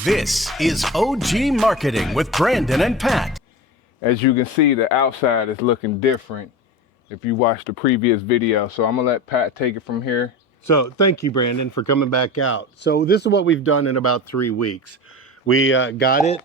This is OG Marketing with Brandon and Pat. As you can see, the outside is looking different if you watched the previous video. So I'm gonna let Pat take it from here. So thank you, Brandon, for coming back out. So this is what we've done in about 3 weeks. We got it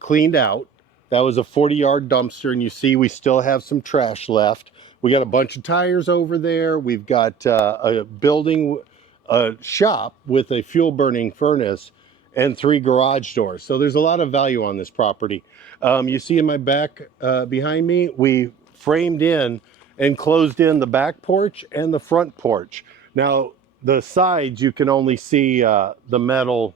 cleaned out. That was a 40-yard dumpster, and you see we still have some trash left. We got a bunch of tires over there. We've got a building, a shop with a fuel-burning furnace and 3 garage doors. So there's a lot of value on this property. You see in my back behind me, we framed in and closed in the back porch and the front porch. Now, the sides, you can only see the metal,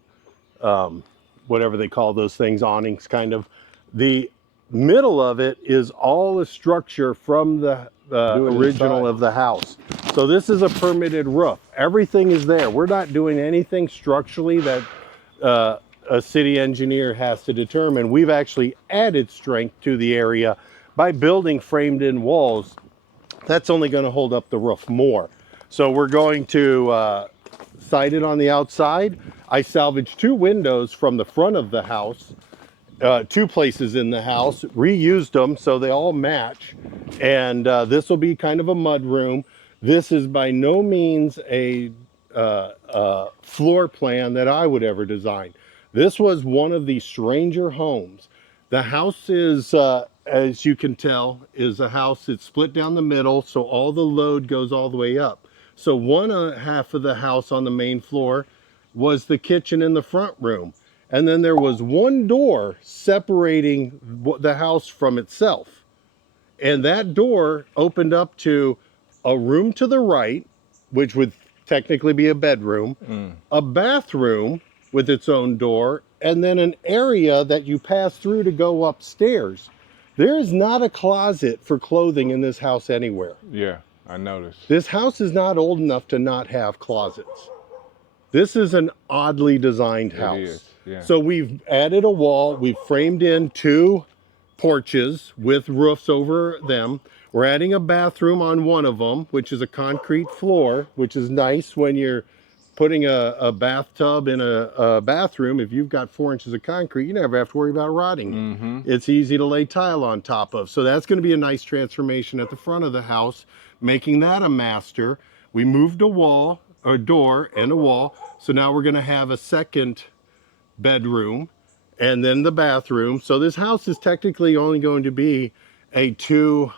whatever they call those things, awnings kind of. The middle of it is all the structure from the original of the house. So this is a permitted roof. Everything is there. We're not doing anything structurally that a city engineer has to determine. We've actually added strength to the area by building framed in walls. That's only going to hold up the roof more. So we're going to side it on the outside. I salvaged 2 windows from the front of the house, 2 places in the house, reused them so they all match. And this will be kind of a mud room. This is by no means a floor plan that I would ever design. This was one of the stranger homes. The house is, as you can tell, is a house that's split down the middle, so all the load goes all the way up. So one half of the house on the main floor was the kitchen in the front room. And then there was one door separating the house from itself. And that door opened up to a room to the right, which would technically be a bedroom, a bathroom with its own door, and then an area that you pass through to go upstairs. There is not a closet for clothing in this house anywhere. Yeah, I noticed. This house is not old enough to not have closets. This is an oddly designed house. It is, yeah. So we've added a wall. We've framed in 2 porches with roofs over them. We're adding a bathroom on one of them, which is a concrete floor, which is nice when you're putting a bathtub in a bathroom. If you've got 4 inches of concrete, you never have to worry about rotting. It's easy to lay tile on top of. So that's going to be a nice transformation at the front of the house, making that a master. We moved a wall, a door and a wall. So now we're going to have a second bedroom and then the bathroom. So this house is technically only going to be a 2-2.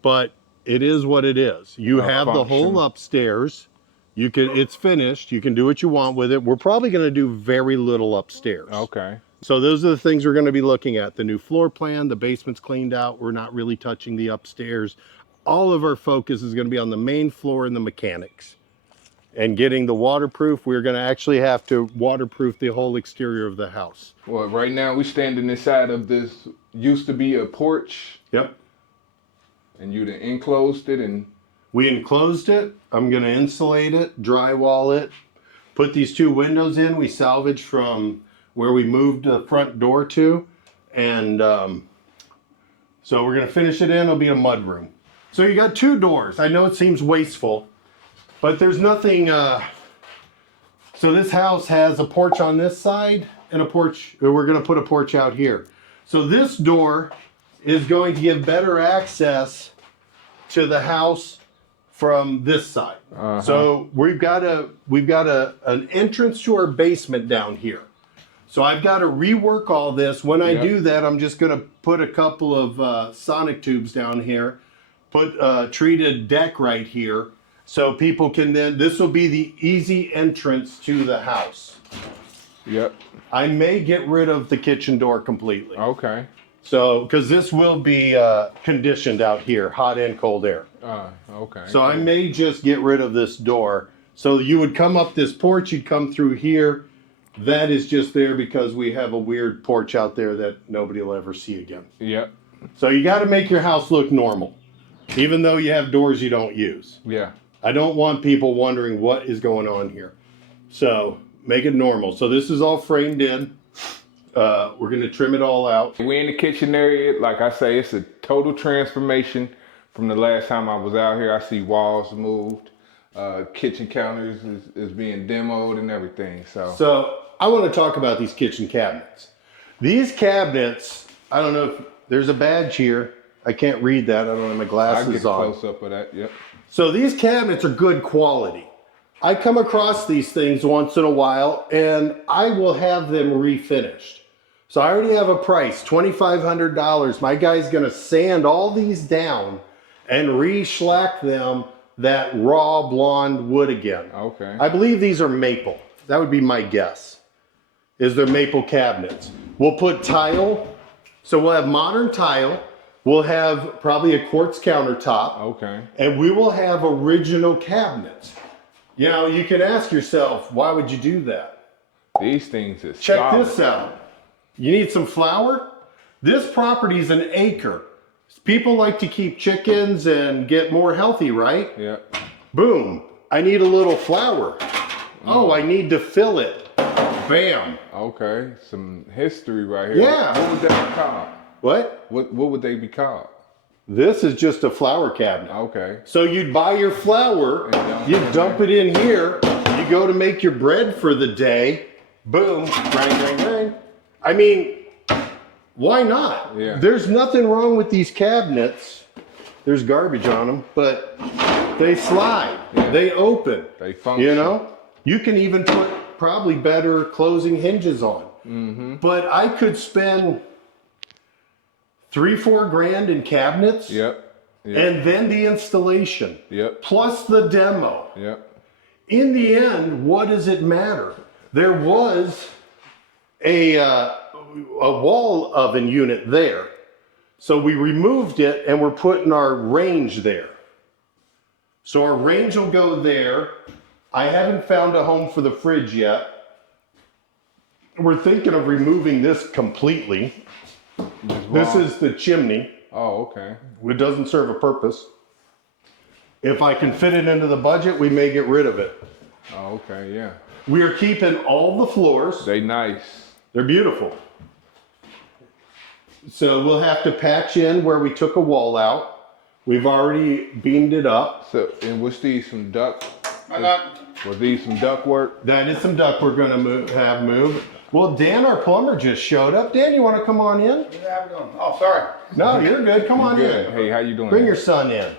But it is what it is. You have the whole upstairs. You can, it's finished. You can do what you want with it. We're probably going to do very little upstairs. Okay. So those are the things we're going to be looking at. The new floor plan, the basement's cleaned out. We're not really touching the upstairs. All of our focus is going to be on the main floor and the mechanics. And getting the waterproof, we're going to actually have to waterproof the whole exterior of the house. Well, right now we're standing inside of this, used to be a porch. Yep. And you done enclosed it and... We enclosed it. I'm going to insulate it, drywall it, put these 2 windows in. We salvaged from where we moved the front door to. And so we're going to finish it in. It'll be a mud room. So you got 2 doors. I know it seems wasteful, but there's nothing. So this house has a porch on this side and a porch. We're going to put a porch out here. So this door is going to give better access to the house from this side. So we've got an entrance to our basement down here. So I've got to rework all this. When I do that, I'm just going to put a couple of sonic tubes down here, put a treated deck right here, so people can then, this will be the easy entrance to the house. Yep. I may get rid of the kitchen door completely. Okay. So, because this will be conditioned out here, hot and cold air. Okay. So I may just get rid of this door. So you would come up this porch, you'd come through here. That is just there because we have a weird porch out there that nobody will ever see again. Yep. So you got to make your house look normal, even though you have doors you don't use. Yeah. I don't want people wondering what is going on here. So make it normal. So this is all framed in. We're going to trim it all out. We're in the kitchen area. Like I say, it's a total transformation from the last time I was out here. I see walls moved. kitchen counters is being demoed and everything. So I want to talk about these kitchen cabinets. These cabinets, I don't know if there's a badge here. I can't read that. I don't have my I glasses get a on. close up of that. Yep. So these cabinets are good quality. I come across these things once in a while and I will have them refinished. So I already have a price, $2,500. My guy's gonna sand all these down and re-shellac them that raw blonde wood again. Okay. I believe these are maple. That would be my guess, is they're maple cabinets. We'll put tile, so we'll have modern tile. We'll have probably a quartz countertop. Okay. And we will have original cabinets. You know, you can ask yourself, why would you do that? These things is Check solid. this out. You need some flour? This property is an acre. People like to keep chickens and get more healthy, right? Yep. Boom. I need a little flour. Oh, I need to fill it. Bam. Okay. Some history right here. Yeah. What would that be called? What? What would they be called? This is just a flour cabinet. Okay. So you'd buy your flour, you dump it in here, you go to make your bread for the day, boom, rang, rang, rang. I mean, why not? Yeah. There's nothing wrong with these cabinets. There's garbage on them, but they slide, they open. They function. You know? You can even put probably better closing hinges on. Mm-hmm. But I could spend $3-4 grand in cabinets. Yep. Yep. And then the installation. Yep. Plus the demo. Yep. In the end, what does it matter? There was a wall oven unit there. So we removed it and we're putting our range there. So our range will go there. I haven't found a home for the fridge yet. We're thinking of removing this completely. This is the chimney. Oh, okay. It doesn't serve a purpose. If I can fit it into the budget, we may get rid of it. Oh, okay, yeah. We are keeping all the floors. They nice. They're beautiful. So we'll have to patch in where we took a wall out. We've already beamed it up. So, and was these some duct? Was these some duct work? That is some duct we're gonna have moved. Well, Dan, our plumber, just showed up. Dan, you wanna come on in? Yeah, we're doing. Oh, sorry. No, you're good. Come on Good. in. Hey, how you doing? Bring your son in.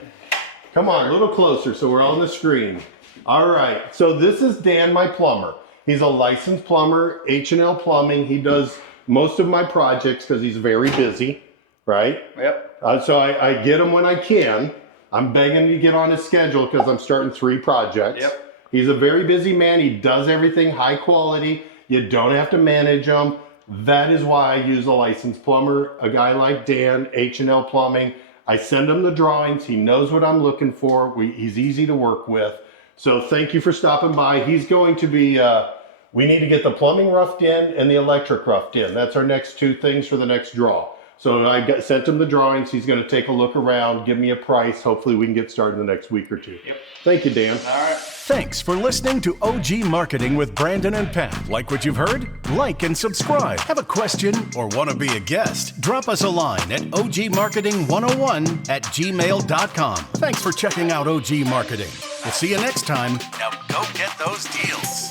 Come on, a little closer so we're on the screen. All right, so this is Dan, my plumber. He's a licensed plumber, H&L Plumbing. He does most of my projects because he's very busy, right? Yep. So I get him when I can. I'm begging to get on his schedule because I'm starting 3 projects. Yep. He's a very busy man. He does everything high quality. You don't have to manage him. That is why I use a licensed plumber, a guy like Dan, H&L Plumbing. I send him the drawings. He knows what I'm looking for. He's easy to work with. So thank you for stopping by. He's going to be, we need to get the plumbing roughed in and the electric roughed in. That's our next 2 things for the next draw. So I sent him the drawings. He's going to take a look around, give me a price. Hopefully we can get started in the next week or 2. Yep. Thank you, Dan. All right. Thanks for listening to OG Marketing with Brandon and Pat. Like what you've heard? Like and subscribe. Have a question or want to be a guest? Drop us a line at ogmarketing101@gmail.com. Thanks for checking out OG Marketing. We'll see you next time. Now go get those deals.